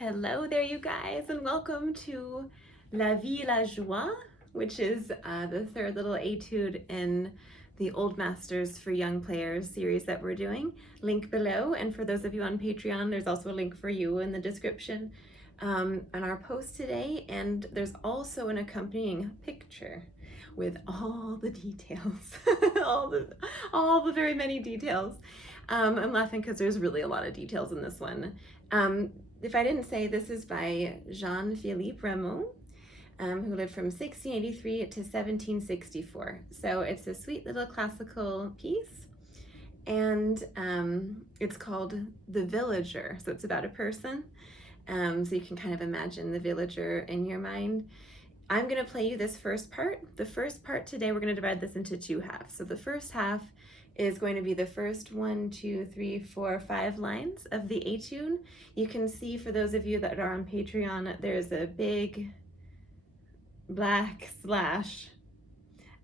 Hello there, you guys, and welcome to La Villageoise, which is the third little etude in the Old Masters for Young Players series that we're doing. Link below, and for those of you on Patreon, there's also a link for you in the description on our post today, and there's also an accompanying picture with all the details, all the very many details. I'm laughing because there's really a lot of details in this one. If I didn't say, this is by Jean-Philippe Rameau, who lived from 1683 to 1764. So it's a sweet little classical piece, and it's called The Villager. So it's about a person. So you can kind of imagine the villager in your mind. I'm going to play you this first part. The first part today, we're going to divide this into two halves. So the first half is going to be the first 1, 2, 3, 4, 5 lines of the etude. You can see, for those of you that are on Patreon, there's a big black slash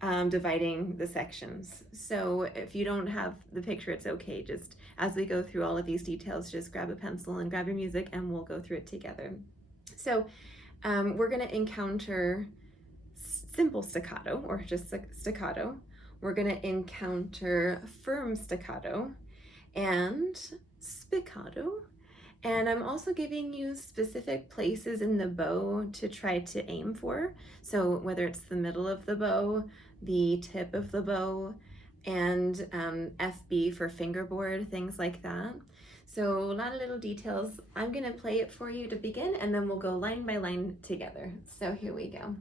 dividing the sections. So if you don't have the picture, it's okay. Just as we go through all of these details, just grab a pencil and grab your music and we'll go through it together. So we're going to encounter simple staccato, or just staccato. We're going to encounter firm staccato and spiccato. And I'm also giving you specific places in the bow to try to aim for. So whether it's the middle of the bow, the tip of the bow, and FB for fingerboard, things like that. So a lot of little details. I'm going to play it for you to begin, and then we'll go line by line together. So here we go.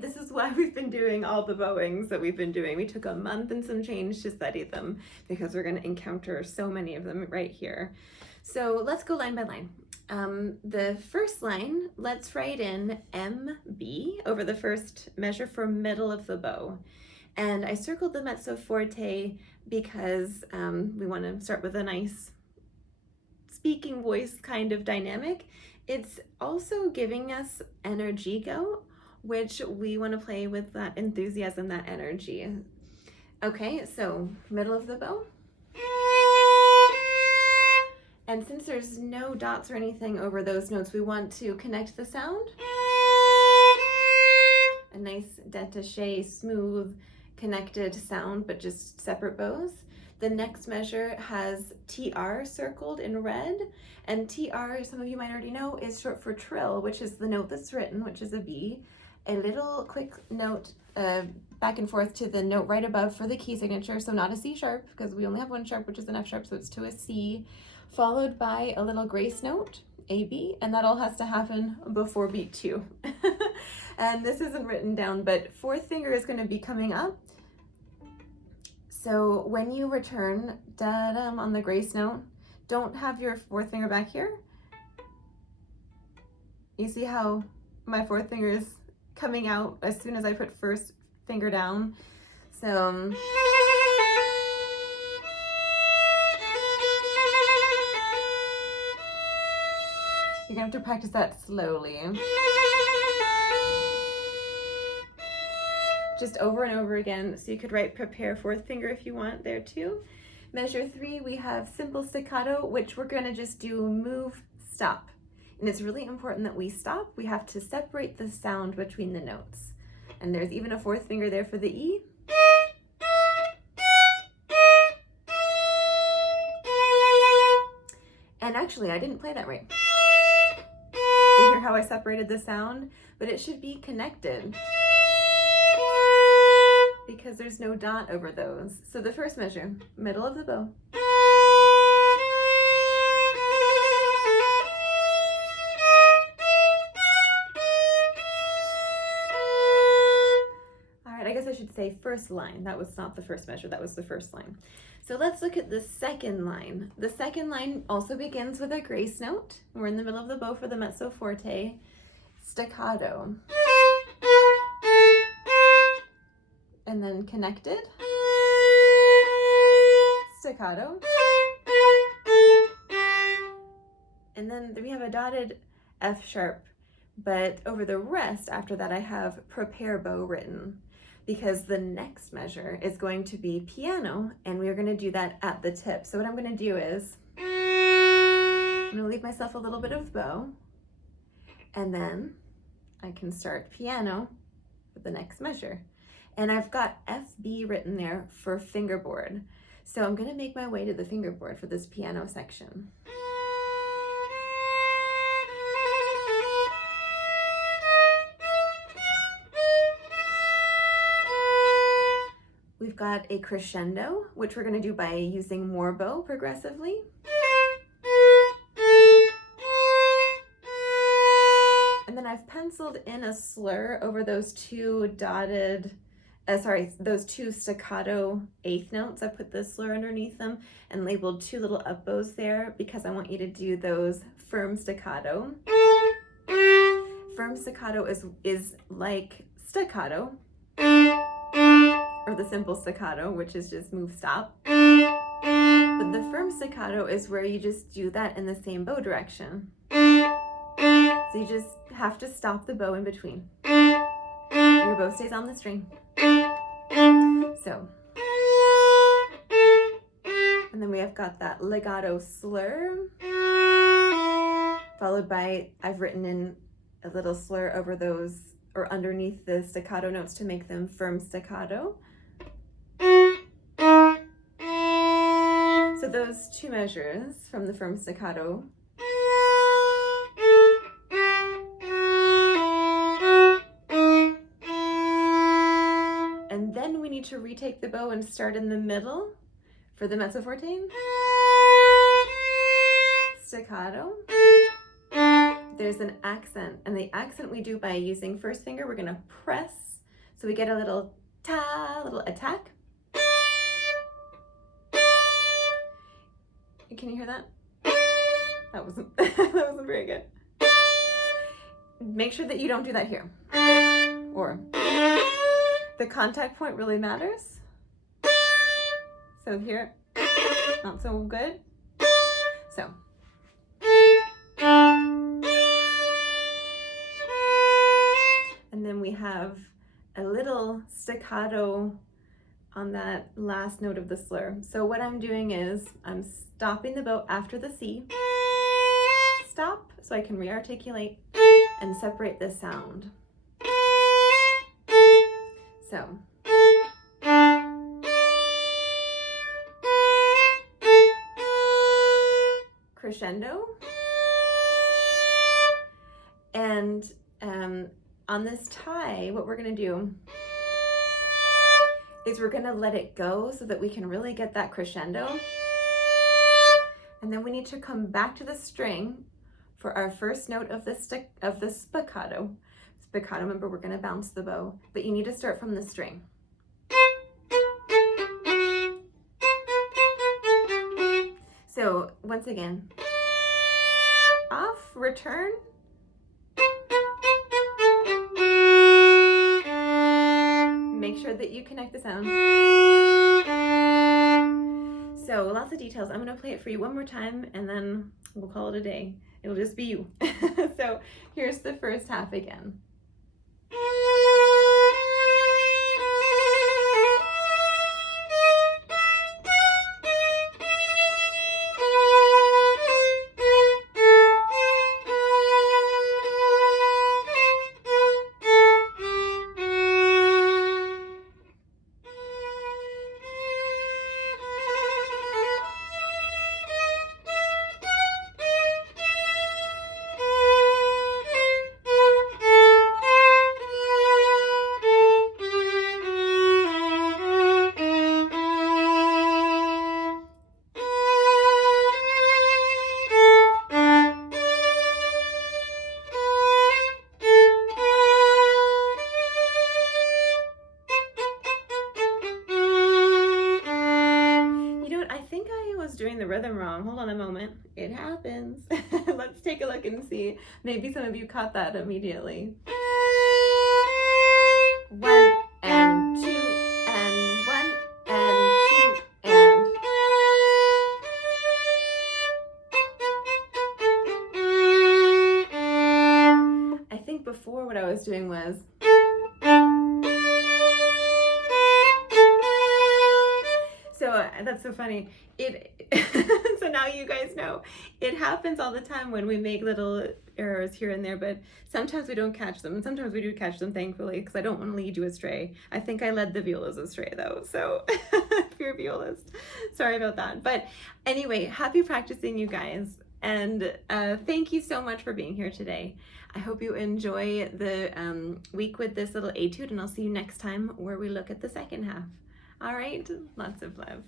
This is why we've been doing all the bowings that we've been doing. We took a month and some change to study them because we're going to encounter so many of them right here. So let's go line by line. The first line, let's write in MB over the first measure for middle of the bow. And I circled the mezzo forte because we want to start with a nice speaking voice kind of dynamic. It's also giving us energigo, which we want to play with that enthusiasm, that energy. Okay, so middle of the bow. And since there's no dots or anything over those notes, we want to connect the sound. A nice détaché, smooth, connected sound, but just separate bows. The next measure has TR circled in red, and TR, some of you might already know, is short for trill, which is the note that's written, which is a B. A little quick note back and forth to the note right above for the key signature, so not a C sharp, because we only have one sharp, which is an F sharp, so it's to a C, followed by a little grace note, A, B, and that all has to happen before beat 2. And this isn't written down, but fourth finger is going to be coming up. So when you return da-dum on the grace note, don't have your fourth finger back here. You see how my fourth finger is coming out as soon as I put first finger down. So you're gonna have to practice that slowly. Just over and over again. So you could write prepare fourth finger if you want there too. Measure 3, we have simple staccato, which we're gonna just do move, stop. And it's really important that we stop. We have to separate the sound between the notes. And there's even a fourth finger there for the E. And actually, I didn't play that right. You hear how I separated the sound? But it should be connected, because there's no dot over those. So the first measure, middle of the bow. play first line. That was not the first measure, that was the first line. So let's look at the second line. The second line also begins with a grace note. We're in the middle of the bow for the mezzo forte. Staccato. And then connected. Staccato. And then we have a dotted F sharp, but over the rest after that I have prepare bow written, because the next measure is going to be piano, and we are going to do that at the tip. So what I'm going to do is I'm going to leave myself a little bit of bow, and then I can start piano for the next measure. And I've got FB written there for fingerboard. So I'm going to make my way to the fingerboard for this piano section. We've got a crescendo, which we're going to do by using more bow progressively. And then I've penciled in a slur over those two dotted, those two staccato eighth notes. I put this slur underneath them and labeled two little up bows there because I want you to do those firm staccato. Firm staccato is like staccato, or the simple staccato, which is just move stop. But the firm staccato is where you just do that in the same bow direction. So you just have to stop the bow in between. Your bow stays on the string. So, and then we have got that legato slur, followed by, I've written in a little slur over those, or underneath the staccato notes to make them firm staccato. So those two measures from the firm staccato. And then we need to retake the bow and start in the middle for the mezzo forte. Staccato. There's an accent, and the accent we do by using first finger. We're gonna press, so we get a little ta, little attack. Can you hear that? That wasn't very good. Make sure that you don't do that here. Or the contact point really matters. So here, not so good. So. And then we have a little staccato on that last note of the slur. So what I'm doing is I'm stopping the bow after the C. Stop, so I can re-articulate and separate the sound. So. Crescendo. And on this tie, what we're gonna do is we're gonna let it go so that we can really get that crescendo. And then we need to come back to the string for our first note of the spiccato. Spiccato, remember, we're gonna bounce the bow, but you need to start from the string. So once again, off, return. Make sure that you connect the sound. So lots of details. I'm gonna play it for you one more time and then we'll call it a day. It'll just be you. So here's the first half again. I was doing the rhythm wrong. Hold on a moment. It happens. Let's take a look and see. Maybe some of you caught that immediately. 1 and 2 and 1 and 2 and. I think before what I was doing was. So that's so funny. So now you guys know. It happens all the time when we make little errors here and there, but sometimes we don't catch them. Sometimes we do catch them, thankfully, because I don't want to lead you astray. I think I led the violas astray, though, so if you're a violist, sorry about that. But anyway, happy practicing, you guys, and thank you so much for being here today. I hope you enjoy the week with this little etude, and I'll see you next time where we look at the second half. All right, lots of love.